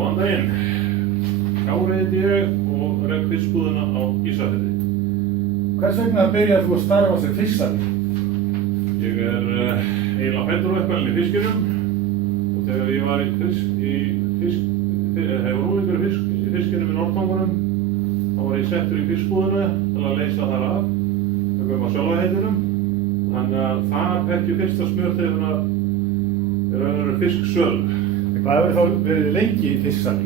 Góðan daginn. Kári heiti ég og rek fiskbúðina á Ísafirði. Hvers vegna byrjaði þú að starfa sem fiskari? Ég eiginlega fæddur á uppalinn í fiskinum og þegar ég var hefur unglingur í fiskinum í Norðtangunum þá var ég settur í fiskbúðina til að leysa þar af með kaupa sjálfaheitinum. Þannig að þar fekk ég fyrsta smjörteguna fisksöl. Hvað hefur þá verið lengi í fiskari?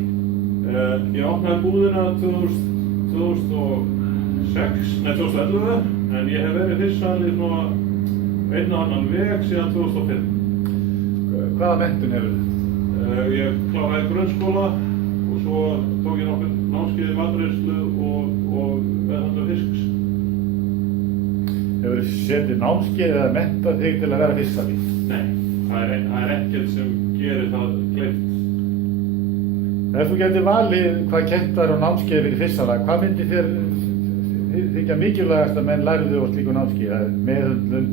Ég opnaði búðina 2011 en ég hef verið fiskari svona einn og annan veg síðan 2005. Hvaða menntun hefur þið? Ég kláraði grunnskóla og svo tók ég nokkur námskeið í matreiðslu og meðhöndlun fisks. Hefur þið setið námskeið eða menntað þig til að vera fiskari? Nei, það er ekkert sem gerir það kleift. Ef þú getur valið hvað kennt var á námskeið fyrir fiskara, hvað myndi þér þykja mikilvægast að menn lærðu á slíku námskeið? Meðhöndlun,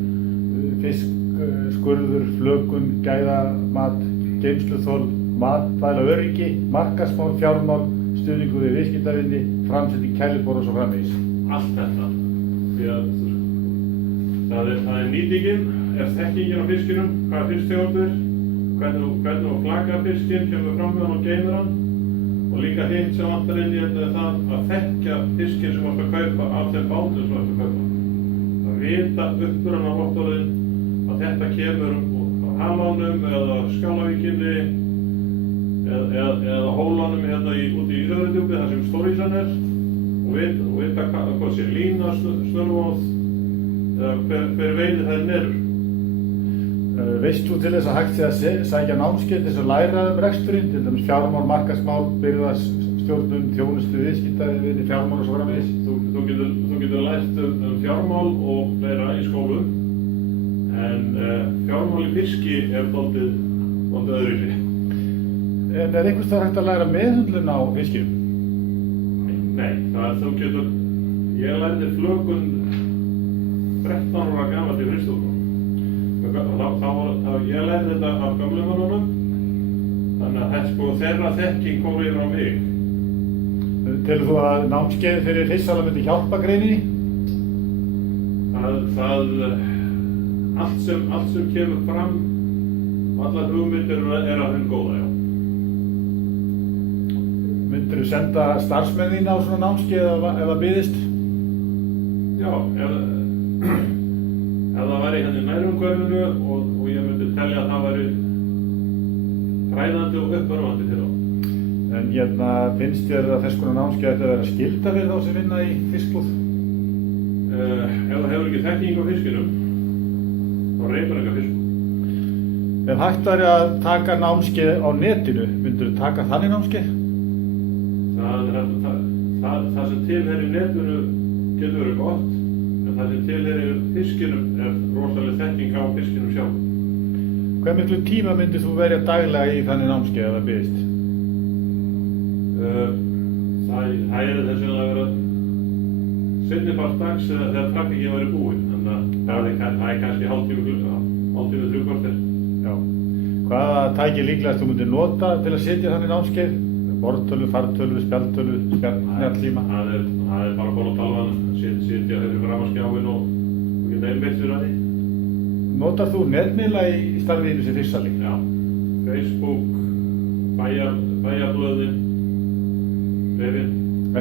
fiskskurður, flökun, gæðamat, geymsluþol, matvæla öryggi, markaðsmál, fjármál, stuðningu við viðskiptavinni, framsetning kælibor og svo framvegis. Allt þetta. Því að það er nýtingin, þekkingin á fiskinum, hvaða fisktegundir, hvernig þú flaggar fiskinn, kemur fram með hann og geymir hann. Og líka hitt sem vantar inn í þetta er það að þekkja fiskinn sem þú ert að kaupa af þeim bátum sem þú ert að kaupa. Að vita upprunavottorðin að þetta kemur á Halanum eða Skálavíkinni eða Hólanum hérna úti í Ísafjarðardjúpi þar sem stórísan og vita hvað sé lína, snörvóð eða hver veiði þær eru. Veist þú til þess að hægt sé að sækja námskeið til þess að læra reksturinn, til dæmis fjármál, markaðsmál, birgðastjórnun, þjónustu, viðskiptavinni, fjármál og svo framvegis? Þú getur lært fjármál og fleira í skólum, en fjármál í fiski er dálítið öðruvísi. En er einhvers staðar hægt að læra meðhöndlun á fiskinum? Nei, ég lærði flökun 13 ára gamalt í frystúrnum. Ég lærði þetta af gömlumönnunum, þannig að þeirra þekking kom yfir á mig. Telur þú að námskeið fyrir fiskara myndi hjálpa greininni? Allt sem kemur fram, allar hugmyndir er að þeim góða, já. Myndirðu senda starfsmenn þína á svona námskeið ef það byðist? Já, ef það væri hérna í nærumhverfinu og ég myndi telja að það væri fræðandi og uppörvandi fyrir þá. En finnst þér að þess konar námskeið ætti að vera skylda fyrir þá sem vinna í fiskbúð? Ef það hefur ekki þekking á fiskinum, þá reipar ekki fisk. Ef hægt væri að taka námskeið á netinu, myndirðu taka þannig námskeið? Það sem tilheyrir netinu getur verið gott. Það sem tilheyrir fiskinum er rosalega þekking á fiskinum sjálf. Hve miklu tíma myndir þú verja daglega í þannig námskeið ef það byggist? Það er þess að vera seinnipart dags þegar traffíkin væri búin. Þannig að það er kannski hálftími 3 korter. Já. Hvaða tæki líklegast þú myndir nota til að setja þannig námskeið? Borðtölu, fartölu, spjaldtölu, snjallíma? Það er bara borðtalvan, sitja fyrir framskjáin og geta einbeitt sér að því. Notar þú netmiðla í starfiðinu sem fiskali? Já, Facebook, bæjarblöðin, vefinn.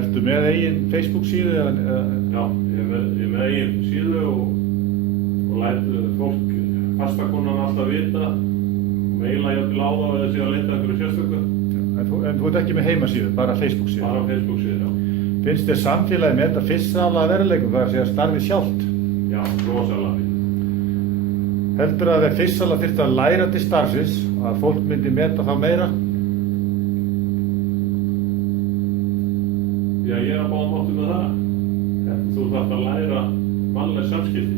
Ertu með eigin Facebook síðu? Já, ég er með eigin síðu og læt fólk, fastakonan alltaf vita og meila ég til á það eða sé að leita einhverju sérstöku. En þú ert ekki með heimasíðu, bara Facebook síðu? Bara Facebook síðu, já. Finnst þér samfélagið með þetta fiskala veruleikum, það er að segja starfið sjálft? Já, rosalega fínt. Heldur að ef fiskala þyrfti að læra til starfsins, að fólk myndi meta þá meira? Já, ég er að báða móti með það. Þú þarft að læra mannleg samskipti.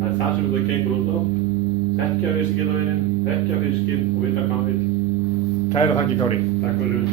Það er það sem þetta gengur út á. Þekkja viðskiptavinin, þekkja fiskinn og vita hvað hann vill. Kæra þakki, Kári. Takk fyrir.